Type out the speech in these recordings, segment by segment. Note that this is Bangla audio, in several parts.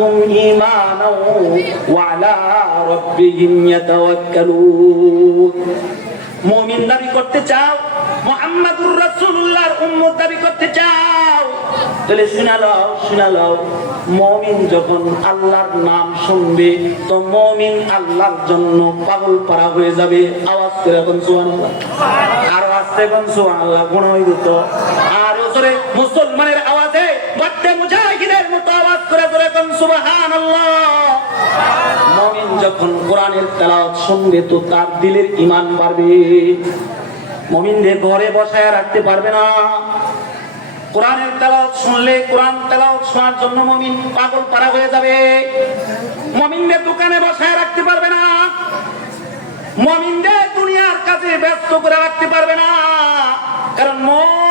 زادتهم إيمانا وعلى ربهم يتوكلون মুমিন দাবি করতে চাও মোহাম্মদুর রাসূলুল্লাহর উম্মত দাবি করতে চাও তাহলে শুনালাও শুনালাও মমিন যখন আল্লাহর নাম শুনবে তো মমিন আল্লাহর জন্য পাগল পারা হয়ে যাবে আওয়াজ করে এখন সুবহানাল্লাহ আর আস্তে এখন সুবহানাল্লাহ গুণ হয়ে দিত আর ওসরে মুসলমানের আওয়াজে মমিন যখন কোরআনের তেলাওয়াত শুনবে তো তার দিলের বাড়বে। ঘরে বসায় রাখতে পারবে না। কোরআনের তেলাওয়াত শুনলে, কোরআন তেলাওয়াত শোনার জন্য মমিন পাগল পারা হয়ে যাবে। মমিনদের দোকানে বসায় রাখতে পারবে না। মমিনদের দুনিয়ার কাজে ব্যস্ত করে রাখতে পারবে না। কারণ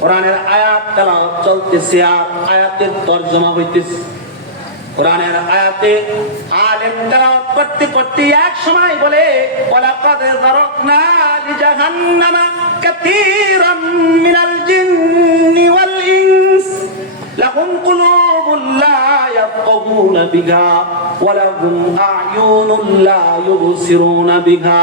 কোরআনের আয়াত তেলাওয়াত চলতেছে আর আয়াতের তর্জমা হইতেছে। কোরআনের আয়াতে আলেম তেলাওয়াত করতে করতে এক সময় বলে, ওয়ালাকাদ যারাকনা লিজাহান্নামা কাতীরাম মিনাল জিন্নি ওয়াল ইনস, লাহুম কুলুবুন লা ইয়াফকাহুনা বিহা, ওয়া লাহুম লা ইউবসিরুনা বিহা।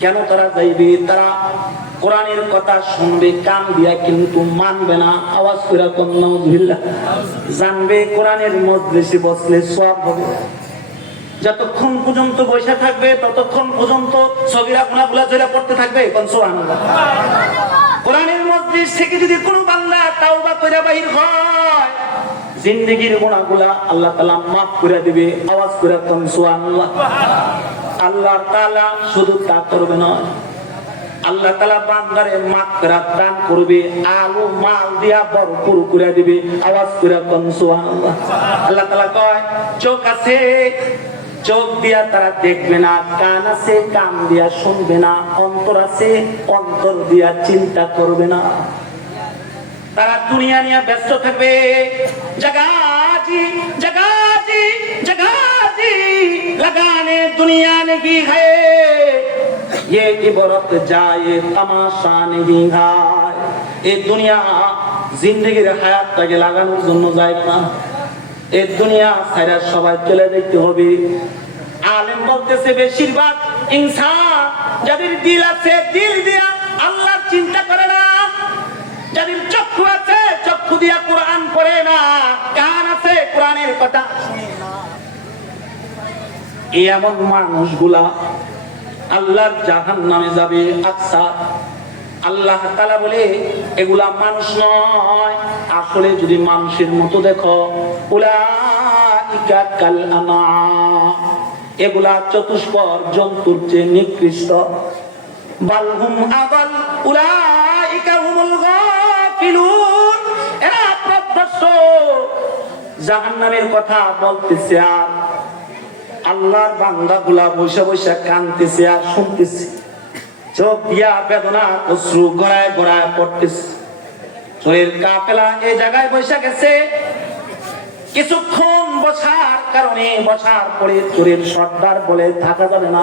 কেন তারা যাইবে? তারা কোরআনের কথা শুনবে, কান দিয়া কিন্তু মানবে না। আওয়াজ করে কন্যা জানবে কোরআনের মজলিসে বসলে সব হবে। যতক্ষণ পর্যন্ত বসে থাকবে, ততক্ষণ পর্যন্ত সগিরা গুণাগুলা জেরা পড়তে থাকবে। কোরআনের মজলিস থেকে যদি কোনো বান্দা তাওবা করে বাহির হয়, জিন্দেগির গুণাগুলা আল্লাহ তালা মাফ করে দিবে। আওয়াজ করে কোন, সুবহানাল্লাহ। আল্লাহ তাআলা শুধু তা করবে না আল্লাহ তাআলা বান্দারে মাগফিরাত দান করবে, আলু, মাল দিয়া ভরপুর করে দিবে। আওয়াজ করে আল্লাহ তাআলা কয়, চোখ আছে, চোখ দিয়া তারা দেখবে না, কান আছে, কান দিয়া শুনবে না, অন্তর আছে, অন্তর দিয়া চিন্তা করবে না। তারা দুনিয়া নিয়ে ব্যস্ত থাকবে, জগাজি दुनिया नहीं है ये इबरत जाए तमाशा नहीं है এই দুনিয়া জিন্দগির হায়াতটাকে লাগানোর জন্য যায় না এই দুনিয়া ছাড়া সবাই চলে যেতে হবে আলেম বলতেছে বেশিরভাগ ইনসান যাদের দিল আছে দিল দিয়া আল্লাহর চিন্তা করে না যাদের চক্ষু আছে চক্ষু দিয়া কোরআন পড়ে না কান আছে কোরআনের কথা শুনে না এই এমন মানুষগুলা আল্লাহর জাহান নামে যাবে। আচ্ছা আল্লাহ তালা বলে, এগুলা মানুষ নয়। আসলে যদি মানুষের মতো দেখো, উলাইকা কাল আনাম। এগুলা চতুষ্পর জন্তুর চেয়ে নিকৃষ্ট। বালহুম আবাল, উলাইকা হুমুল গাফিলুন। এরা প্রভ্রষ্ট জাহান্নামের কথা বলতেছে আর আল্লাহর বান্দা গুলা বসে বসে কানতেছে আর শুনতেছে। চোখ দিয়া বেদনা, অশ্রু গড়ায় গড়ায় পড়তেছে। শরীর কাফেলা এই জায়গায় বসে গেছে। কিছুক্ষণ বসার কারণে বসার পরে চোরের সর্দার বলে, থাকা যাবে না।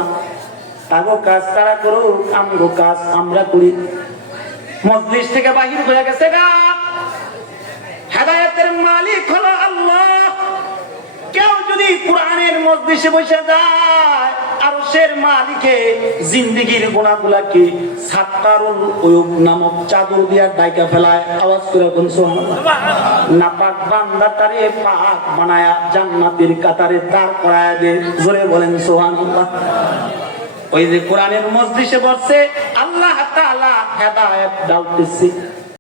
তাগো কাজ তারা করুক, আমগো কাজ আমরা করি। মসজিদ থেকে বাহির হয়ে গেছে গা হেদায়তের মালিক হলো আল্লাহ কেউ যদি কোরআনের মসজিদে বসে যায় মালিকে সাত্তারুল ওয়ুব নামক চাদর দিয়া ডাইকা ফেলায়, আওয়াজ করে বান্দা তারে পাক বানায়া জান্নাতের কাতারে করায় দে জোরে বলেন, সুবহানাল্লাহ। ওই যে কোরআনের মসজিদে বসছে, আল্লাহ তাআলা হেদায়েত ডালতেছে।